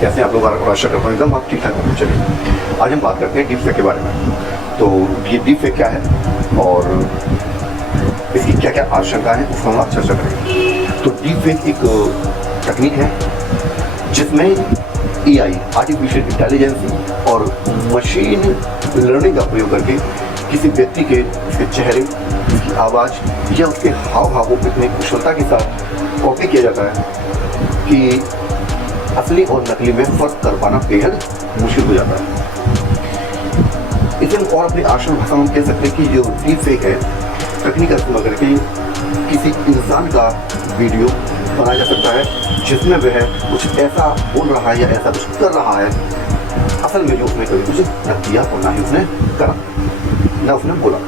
कैसे आप लोग आशा करता हूँ एकदम आप ठीक ठाक होंगे। चलिए आज हम बात करते हैं डीप फेक के बारे में। तो ये डीप फेक क्या है और इसकी क्या क्या आशंका है उसको हम आज चर्चा करेंगे। तो डीप फेक एक तकनीक है जिसमें एआई आर्टिफिशियल इंटेलिजेंस और मशीन लर्निंग का प्रयोग करके किसी व्यक्ति के उसके चेहरे, उसकी आवाज़ या उसके हाव भावों को इतनी कुशलता के साथ कॉपी किया जाता है कि असली और नकली में फर्क कर पाना बेहद मुश्किल हो जाता है। इसे हम और अपनी आसान भाषा में कह सकते हैं कि जो डीप फेक है तकनीक का इस्तेमाल करके किसी इंसान का वीडियो बनाया जा सकता है जिसमें वह कुछ ऐसा बोल रहा है या ऐसा कुछ कर रहा है असल में जो उसने कभी कुछ न किया और ना ही उसने करा, ना उसने बोला।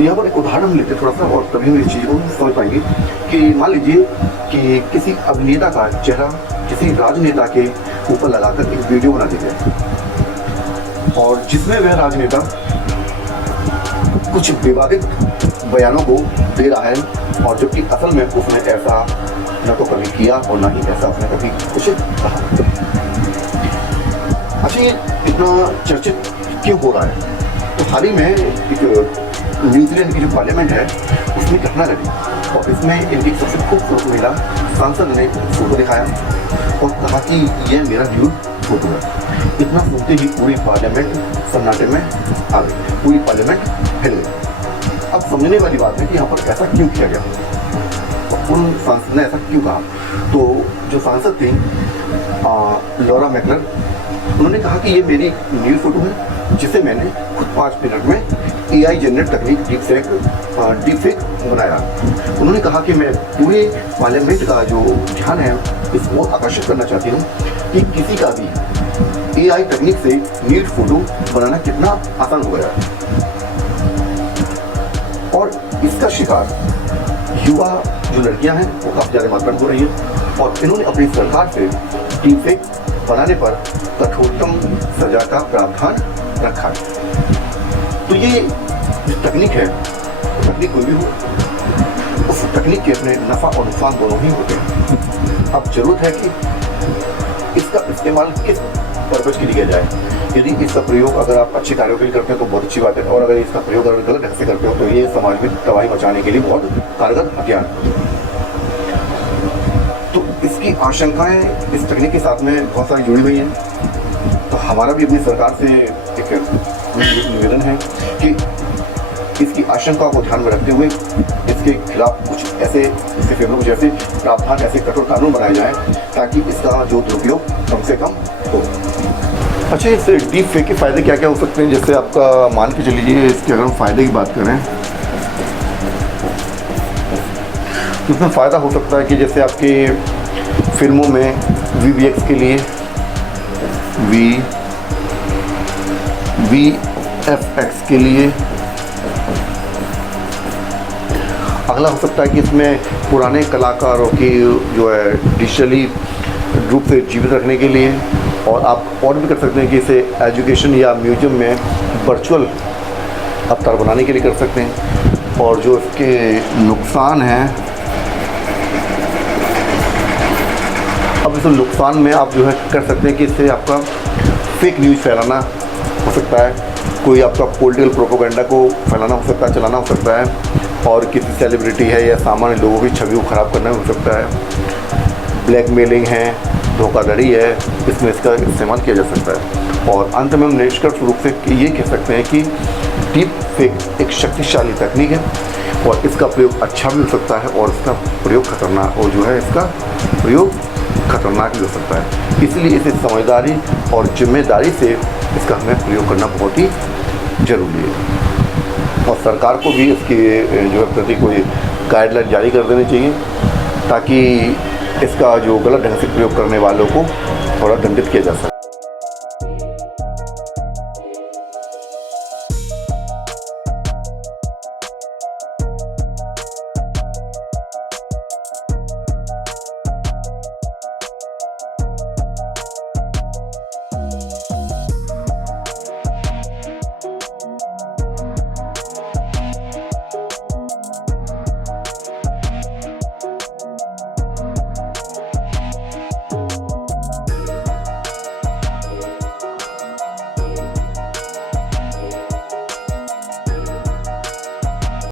यहाँ पर एक उदाहरण लेते थोड़ा सा और तभी हम इस चीज़ को समझ पाएंगे कि मान लीजिए कि किसी अभिनेता का चेहरा किसी राजनेता के ऊपर लगाकर एक वीडियो बना दिया गया और जिसमें वह राजनेता कुछ विवादित बयानों को दे रहा है और जबकि असल में उसने ऐसा न तो कभी किया और ना ही ऐसा उसने कभी कुछ कहा। अच्छा, ये इतना चर्चित क्यों हो रहा है? तो हाल ही में एक न्यूजीलैंड की जो पार्लियामेंट है उसमें घटना घटी और इसमें इनकी सबसे खूबसूरत महिला सांसद ने फोटो दिखाया और कहा कि यह मेरा न्यूड फोटो है। इतना सुनते ही पूरी पार्लियामेंट सन्नाटे में आ गई, पूरी पार्लियामेंट हिल गई। अब समझने वाली बात है कि यहाँ पर ऐसा क्यों किया गया और उन सांसद ने ऐसा क्यों कहा। तो जो सांसद थी लॉरा मैकलर, उन्होंने कहा कि ये मेरी न्यूड फोटो है जिसे मैंने खुद 5 मिनट में एआई जनरेट तकनीक डीप फेक बनाया। उन्होंने कहा कि मैं पूरे पार्लियामेंट का जो ध्यान है इसको आकर्षित करना चाहती हूँ कि किसी का भी एआई तकनीक से न्यूड फोटो बनाना कितना आसान हो गया है। और इसका शिकार युवा जो लड़कियां हैं वो काफ़ी ज़्यादा मात्रा में हो रही है और इन्होंने अपनी सरकार से डीप फेक बनाने पर कठोरतम सजा का प्रावधान रखा है। तो ये जो तकनीक है, तकनीक कोई भी हो, उस तकनीक के अपने नफ़ा और नुकसान दोनों ही होते हैं। अब जरूरत है कि इसका इस्तेमाल किस पर्पज के लिए किया जाए। यदि इसका प्रयोग अगर आप अच्छे कार्यों के लिए करते हैं तो बहुत अच्छी बात है और अगर इसका प्रयोग अगर गलत ढंग से करते हो तो ये समाज में तबाही मचाने के लिए बहुत कारगर हथियार है। तो इसकी आशंकाएं इस तकनीक के साथ में बहुत सारी जुड़ी हुई हैं। तो हमारा भी अपनी सरकार से एक निवेदन है कि इसकी आशंका को ध्यान में रखते हुए इसके खिलाफ कुछ ऐसे, इसके फेवर में कुछ ऐसे प्रावधान, ऐसे कठोर कानून बनाए जाएं ताकि इसका जो दुरुपयोग कम से कम हो। अच्छा, इस डीप फेक के फ़ायदे क्या क्या हो सकते हैं? जैसे आपका मान के चलिए इसके अगर हम फ़ायदे की बात करें तो इसमें फ़ायदा हो सकता है कि जैसे आपकी फिल्मों में VFX के लिए VFX के लिए अगला हो सकता है कि इसमें पुराने कलाकारों की जो है डिजिटली रूप से जीवित रखने के लिए, और आप और भी कर सकते हैं कि इसे एजुकेशन या म्यूजियम में वर्चुअल अवतार बनाने के लिए कर सकते हैं। और जो इसके नुकसान हैं, अब इस नुकसान में आप जो है कर सकते हैं कि इससे आपका फेक न्यूज़ फैलाना हो सकता है, कोई आपका पॉलिटिकल प्रोपेगेंडा को फैलाना हो सकता है, चलाना हो सकता है, और किसी सेलिब्रिटी है या सामान्य लोगों की छवि को ख़राब करना हो सकता है। ब्लैकमेलिंग है, धोखाधड़ी है, इसमें इसका इस्तेमाल किया जा सकता है। और अंत में हम निष्कर्ष रूप से ये कह सकते हैं कि डीप फेक एक शक्तिशाली तकनीक है और इसका प्रयोग अच्छा भी हो सकता है और इसका प्रयोग खतरनाक, और जो है इसका प्रयोग खतरनाक भी हो सकता है। इसलिए इसे समझदारी और जिम्मेदारी से इसका हमें प्रयोग करना बहुत ही ज़रूरी है और सरकार को भी इसके जो है प्रति कोई गाइडलाइन जारी कर देनी चाहिए ताकि इसका जो गलत ढंग से प्रयोग करने वालों को थोड़ा दंडित किया जा सके।